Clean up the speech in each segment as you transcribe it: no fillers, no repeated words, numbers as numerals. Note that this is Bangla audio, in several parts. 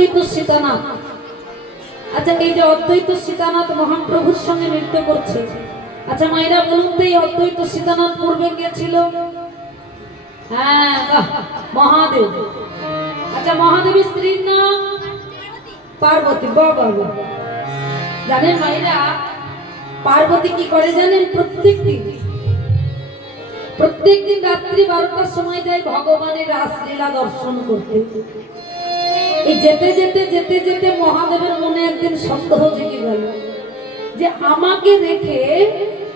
অদ্বৈত সীতানাথ। আচ্ছা, এই যে অদ্বৈত সীতানাথ মহাপ্রভুর সঙ্গে নৃত্য করছে, আচ্ছা মায়েরা বলুন তো এই অদ্বৈত সীতানাথ পূর্বে কে ছিল? হ্যাঁ, মহাদেব। আচ্ছা, মহাদেবের স্ত্রীর নাম পার্বতী। বাবা, জানেন মায়েরা পার্বতী কি করে জানেন? প্রত্যেক দিন রাত্রি 12টার সময় যায় ভগবানের রাসলীলা দর্শন করতে। এই যেতে যেতে যেতে যেতে মহাদেবের মনে একদিন সন্দেহ জেগে গেল যে আমাকে রেখে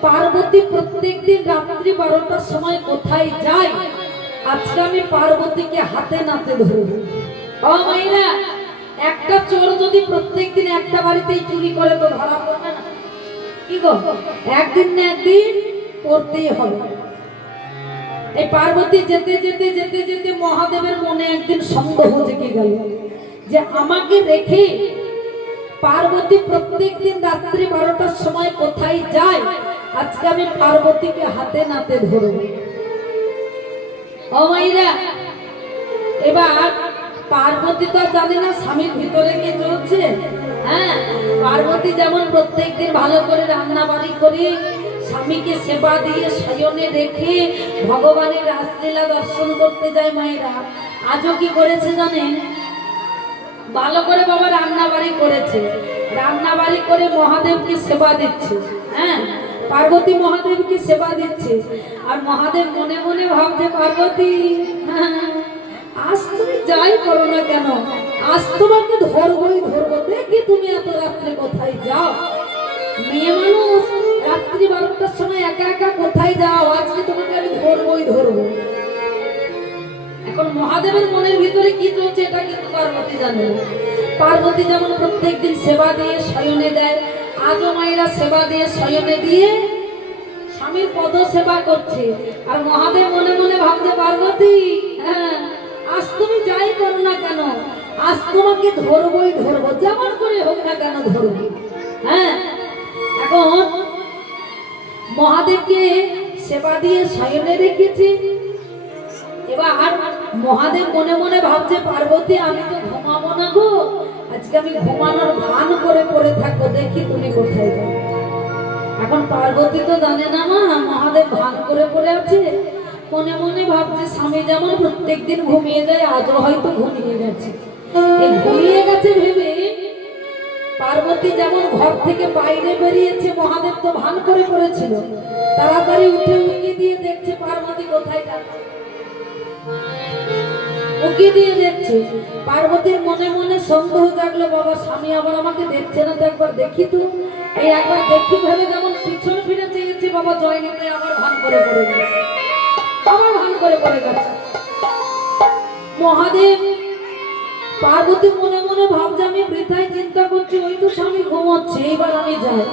পার্বতী প্রত্যেক দিন রাত্রি 12টার সময় কোথায় যায়, আজকে আমি পার্বতীকে হাতে নাতে ধরবো। ও মাইরা, একটা চোর যদি প্রত্যেক দিন একটা বাড়িতেই চুরি করে তো ধরা পড়বে না? কি গো, একদিন না একদিন করতেই হবে। এই পার্বতী যেতে যেতে যেতে যেতে মহাদেবের মনে একদিন সন্দেহ জেগে গেল যে আমাকে রেখে পার্বতী প্রত্যেক দিন রাত্রি 12টার সময় কোথায় যায়, আজকে আমি পার্বতীকে হাতে নাতে ধরব। ও মাইরা, এবার পার্বতী তো জানে না স্বামীর ভিতরে কি চলছে। হ্যাঁ, পার্বতী যেমন প্রত্যেকদিন ভালো করে রান্না বাড়ি করে স্বামীকে সেবা দিয়ে শয়নে রেখে ভগবানের রাসলীলা দর্শন করতে যায়, মায়েরা আজও কি করেছে জানেন? ভালো করে বাবা রান্না বাড়ি করেছে, রান্না বাড়ি করে মহাদেবকে সেবা দিচ্ছে। হ্যাঁ, পার্বতী মহাদেবকে সেবা দিচ্ছে, আর মহাদেব মনে মনে ভাবছে পার্বতী আজ তুমি যাই করো না কেন, আজ তোমাকে ধরবই ধরবো, দেখি তুমি এত রাত্রে কোথায় যাও। মেয়ে মানুষ রাত্রি 12টার সময় একা একা কোথায় যাও, আজকে তোমাকে আমি ধরবই ধরবো। এখন মহাদেবের মনের ভিতরে কি চলছে এটা কিন্তু পার্বতী জানে। পার্বতী যেমন প্রত্যেক দিন সেবা দিয়ে শয়নে দেয়, আজও মায়েরা সেবা দিয়ে শয়নে দিয়ে স্বামীর পদ সেবা করছে, আর মহাদেব মনে মনে ভাবছে পার্বতী হ্যাঁ আজ তুমি যাই করো না কেন, আজ তোমাকে ধরবই ধরবো, যেমন করে হোক না কেন ধরবো। হ্যাঁ, এখন মহাদেবকে সেবা দিয়ে শয়নে রেখেছে। এবার মহাদেব মনে মনে ভাবছে পার্বতী আমি তো ঘুমাবো না গো, আজকে আমি ঘুমানোর ভান করে পড়ে থাকবো, দেখি তুমি কোথায় যাও। এখন পার্বতী তো জানে না মা মহাদেব ভান করে পড়ে আছে, মনে মনে ভাবছে স্বামী যেমন প্রত্যেকদিন ঘুমিয়ে যায় আজও হয়তো ঘুমিয়ে গেছে। এই ঘুমিয়ে গেছে ভেবে পার্বতী যেমন ঘর থেকে বাইরে বেরিয়েছে, মহাদেব তো ভান করে পড়েছিল, তাড়াতাড়ি উঠে উকি দিয়ে দেখছে পার্বতী কোথায় যাচ্ছে, উকি দিয়ে দেখছে। পার্বতীর মনে মনে সন্দেহ জাগলো, বাবা স্বামী আবার আমাকে দেখছে না তো, একবার দেখি তো। এই একবার দেখি ভেবে যেমন পিছন ফিরে চেয়েছে, বাবা জয় নিতে আবার ভান করে পড়ে গেছে, আবার ভান করে পড়ে গেছে। মহাদেব পার্বতী মনে মনে ভাবছে আমি বৃথায় চিন্তা করছি, ওই তো স্বামী ঘুমোচ্ছে, এইবার আমি যাই।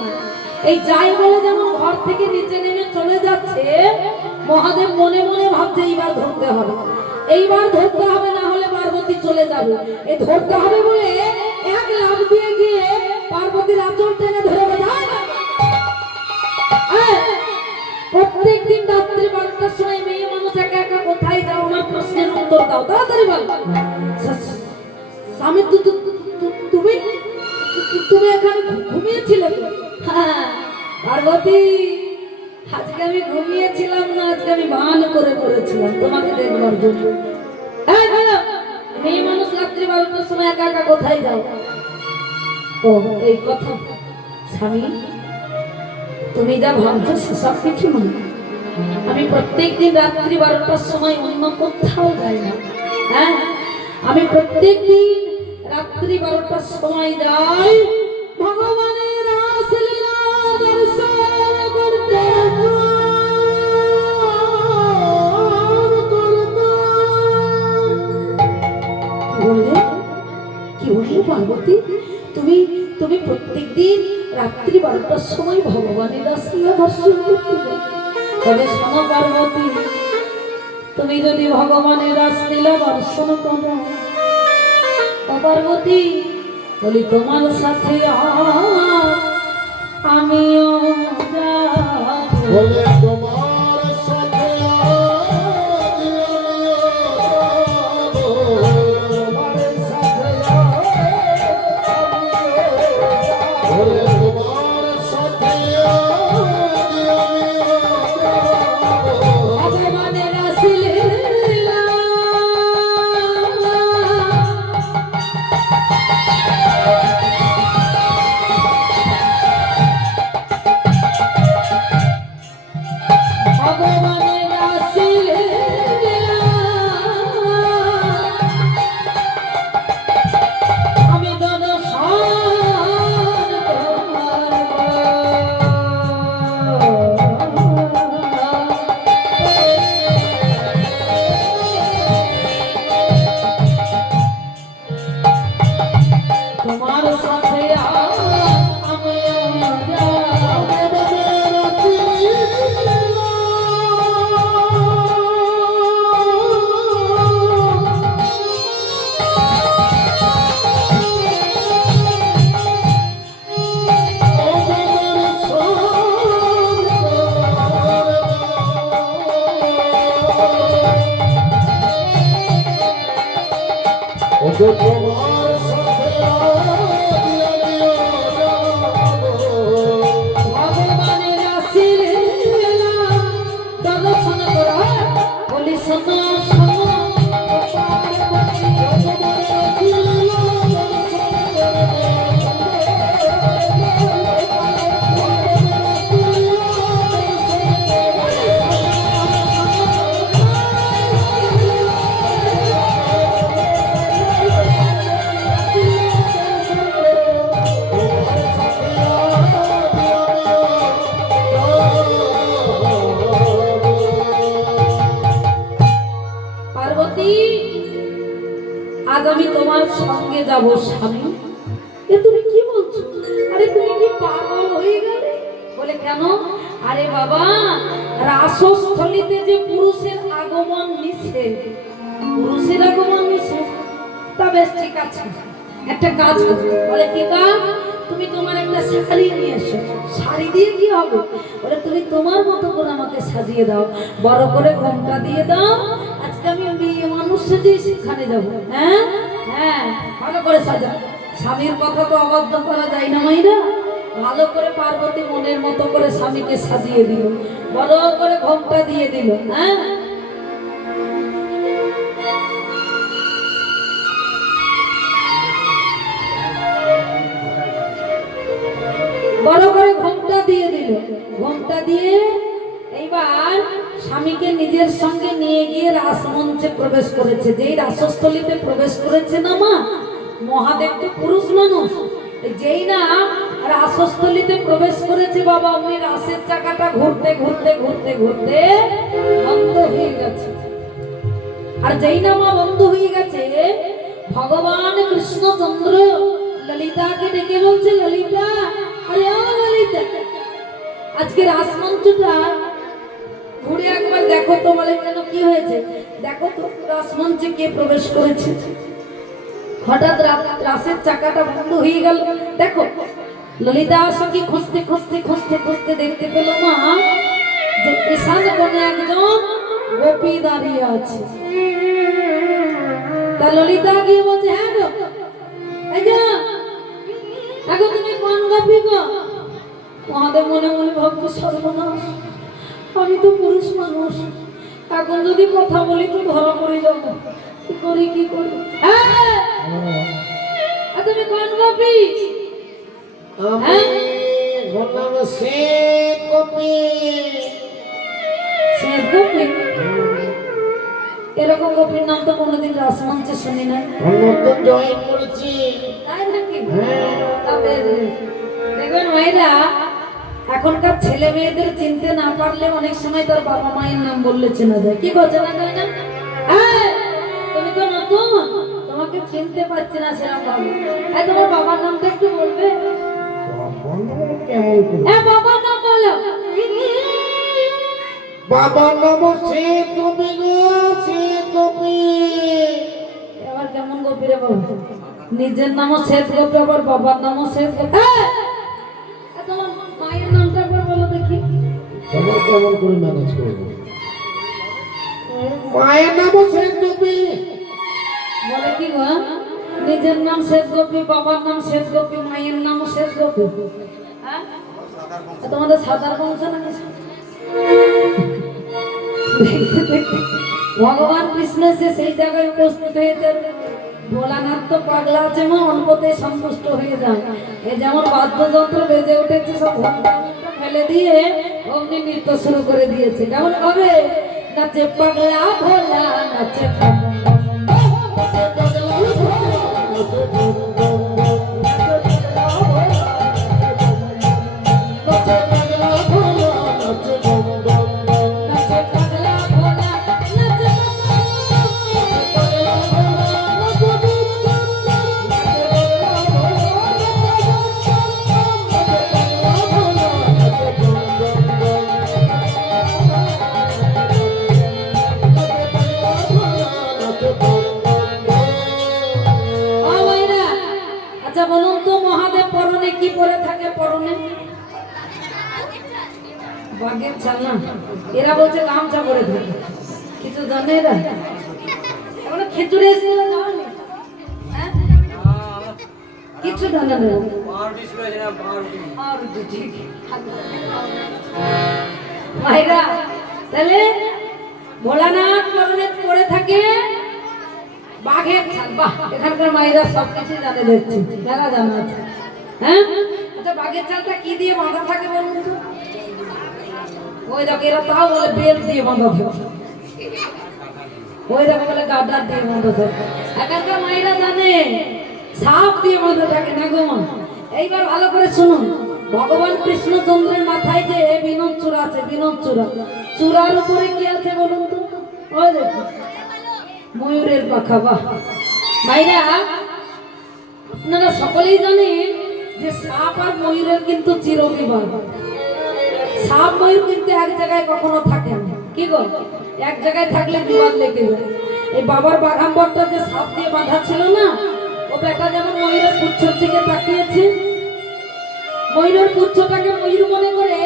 এই যাই বলে যেমন ঘর থেকে নিচে নেমে চলে যাচ্ছে, মহাদেব মনে মনে ভাবছে এইবার ধরতে হবে, এইবার ধরতে হবে, না হলে পার্বতী চলে যাবে। এই ধরতে হবে বলে এক লাফ দিয়ে গিয়ে পার্বতীর আঁচল টেনে ধরে যায়। প্রত্যেক দিন রাত্রি 12টার সময় মেয়ে মানুষ একা একা কোথায় যাও, আমার প্রশ্নের উত্তর দাও, তাড়াতাড়ি বল। স্বামী তুমি তুমি এখানে ঘুমিয়েছিলে? হ্যাঁ পার্বতী, আজকে আমি ঘুমিয়েছিলাম না, আজকে আমি ভান করে পড়েছিলাম তোমাকে দেখবার জন্য। হ্যাঁ বলো, মেয়ে মানুষ রাত্রি 12টার সময় একা একা কোথায় যাও? ও এই কথা স্বামী তুমি যা ভাবছো সেসব কিছু নয়, আমি প্রত্যেক দিন রাত্রি 12টার সময় অন্য কোথাও যাই না। হ্যাঁ, আমি প্রত্যেক দিন রাত্রি 12টার সময় যাই ভগবানের রাসলীলা দর্শন করতে। কি বললে পার্বতী, তুমি তুমি প্রত্যেক দিন রাত্রি 12টার সময় ভগবানের রাসলীলা দর্শন করতে যাও? তবে শোনো পার্বতী, তুমি যদি ভগবানের রাসলীলা দর্শন করো পার্বতী, বলি তোমার সাথে আমিও তোমার সাথে তোমার সাথে আমি তোমার সাথে ভগবানের আশীর্বাদ দর্শন করা বলি শোনো শোনো পার্বতী আজ আমি তোমার সঙ্গে যাব স্বামী। এ তুমি কি বলছো? আরে তুমি কি পাগল হয়ে গেলে? বলে কেন? আরে বাবা, রাসস্থলীতে যে পুরুষের আগমন নিষেধ, পুরুষের আগমন নিষেধ, তা বেশ ঠিক আছে, একটা কাজ করো। বলে কি কাজ? তুমি তোমার একটা শাড়ি নিয়ে এসো। শাড়ি দিয়ে কি হবে? বলে তুমি তোমার মতো করে আমাকে সাজিয়ে দাও, বড় করে ঘোমটা দিয়ে দাও। আজকে আমি মেয়ে মানুষ সেজেই সেখানে যাবো। হ্যাঁ হ্যাঁ, ভালো করে সাজা। স্বামীর কথা তো অবাধ্য করা যায় না মাইরা। ভালো করে পার্বতী মনের মতো করে স্বামীকে সাজিয়ে দিল, বড় করে ঘোমটা দিয়ে দিল। হ্যাঁ, বড় করে ঘোমটা দিয়ে দিল। ঘোমটা দিয়ে এইবার স্বামীকে নিজের সঙ্গে নিয়ে গিয়ে রাসমঞ্চে প্রবেশ করেছে। যেই রাসস্থলীতে প্রবেশ করেছে না মা, মহাদেব তো পুরুষ মানুষ, যেই না রাসস্থলীতে প্রবেশ করেছে বাবা, উনি রাসের চাকাটা ঘুরতে ঘুরতে ঘুরতে ঘুরতে বন্ধ হয়ে গেছে। আর যেই না মা বন্ধ হয়ে গেছে, ভগবান কৃষ্ণচন্দ্র ললিতাকে ডেকে বলছে, ললিতা, আরে ও ললিতা, আজকে রাসমঞ্চটা ঘুরে একবার দেখো তো। বলে কেন, কি হয়েছে? দেখো তো রাসমঞ্চে কে প্রবেশ করেছে। হঠাৎ রাসের চাকাটা বন্ধ হয়ে গেল। দেখো, ললিতা সখী খুঁজতে খুঁজতে খুঁজতে খুঁজতে দেখতে পেল মা যে ঈশান কোণে একজন গোপী দাঁড়িয়ে আছে। তা ললিতা গিয়ে বলছে, হ্যাঁ গো, এই যে দেখো তুমি কোন গোপী গো? মহাদেব মনে মনে ভাবতো, সর্বনাশ, আমি তো পুরুষ মানুষ, এখন যদি কথা বলি তো ধরা পড়ে যাবো, কি করি কি করি। তুমি কোন গোপী? শ্বেত গোপী। শ্বেত গোপী? এরকম গোপীর নাম তো কোনোদিন রাসমঞ্চে শুনি না। নতুন জয়েন করেছি। তাই নাকি? তবে দেখবেন মায়েরা, এখনকার ছেলে মেয়েদের চিনতে না পারলে অনেক সময় তার বাবা মায়ের নাম বললে চেনা যায়। কি করছে না যায় না? তুমি তো নতুন, তোমাকে চিনতে পারছি না সেরকম ভাবে। তোমার বাবার নামটা একটু বলবে? বাবার নাম বলো। বাবার নাম শ্বেত গোপী গো, শ্বেত গোপী। এবার কেমন গোপী রে বাবা? নিজের নামও শ্বেত গোপী, আবার বাবার নামও শ্বেত গোপী। তোমার মায়ের নামটা একবার বলো দেখি। তোমার কেমন করে ম্যানেজ করবো? মায়ের নামও শ্বেত গোপী। বলে কি গো, নিজের নাম শ্বেত গোপী, বাবার নাম শ্বেত গোপী, মায়ের নামও শ্বেত গোপী। হ্যাঁ, তোমাদের সাদার বংশ নাকি? ভগবান কৃষ্ণ সে সেই জায়গায় উপস্থিত হয়েছে। ভোলানাথ তো পাগলা আছে মা, অল্পতে সন্তুষ্ট হয়ে যায়। এই যেমন বাদ্যযন্ত্র বেজে উঠেছে, সব ফেলে দিয়ে অমনি নৃত্য শুরু করে দিয়েছে। কেমন ভাবে নাচে পাগলা ভোলা, নাচে আচ্ছা বলুন তো মহাদেব পরনে কি পরে থাকে? পরনে বাঘের ছাল না, এরা বলছে গামছা পরে থাকে। কিছু জানে এরা? এখনো খিচুড়ি এসেছিল জানেন? হ্যাঁ? কিছু জানে না। আর ঠিক মায়েরা তাহলে ভোলানাথ পরনে পরে থাকে বাঘের ছাল। বাহ, এখানকার মায়েরা সব কিছু জানে দেখছি, মেলা জানা আছে। হ্যাঁ, আচ্ছা বাঘের ছালটা কি দিয়ে বাঁধা থাকে বলুন তো? ওই দেখো এরা তাও বলে বেল দিয়ে বাঁধা থাকে, ওই দেখো বলে গাডার দিয়ে বাঁধা থাকে। এখানকার মায়েরা জানে সাপ দিয়ে বাঁধা থাকে না গো মা। এইবার ভালো করে শুনুন, ভগবান কৃষ্ণচন্দ্রের মাথায় যে বিনোদ চূড়া আছে, বিনোদ চূড়া, চূড়ার উপরে কি আছে বলুন তো? ওই দেখো ময়ূরের পাখা। বাহ ভাইরা, আপনারা সকলেই জানেন যে সাপ আর ময়ূরের কিন্তু চিরবিবাদ। সাপ ময়ূর কিন্তু এক জায়গায় কখনো থাকে না, কি গো? এক জায়গায় থাকলে বিবাদ লেগে যায়। এই বাবার বাঘাম্বরটা যে সাপ দিয়ে বাঁধা ছিল না, ও বেটা যেমন ময়ূরের পুচ্ছর দিকে তাকিয়েছে, ময়ূরের পুচ্ছটাকে ময়ূর মনে করে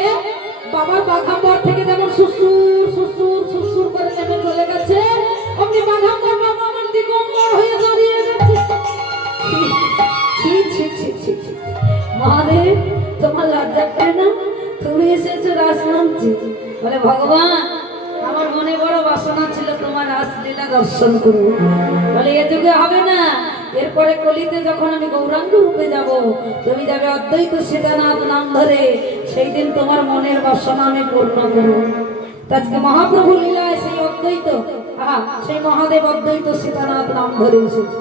বাবার বাঘাম্বর থেকে যেমন সুসুর সুসুর সুসুর করে নেমে চলে গেছে, অমনি বাঘাম্বর বাবা আমার দিগম্বর হয়ে দাঁড়িয়ে গেছে। ছি ছি ছি ছি ছি। মহাদেব তোমার লজ্জা করে না? তুমি এসেছো রাসমঞ্চে। বলে ভগবান আমার মনে বড় বাসনা ছিল তোমার রাসলীলা দর্শন করবো। বলে এ যুগে হবে না, এরপরে কলিতে যখন আমি গৌরাঙ্গ রূপে যাব, তুমি যাবে অদ্বৈত সীতানাথ নাম ধরে, সেই দিন তোমার মনের বাসনা আমি পূর্ণ করবো। আজকে মহাপ্রভু লীলায় সেই অদ্বৈত, সেই মহাদেব অদ্বৈত সীতানাথ নাম ধরে এসেছে।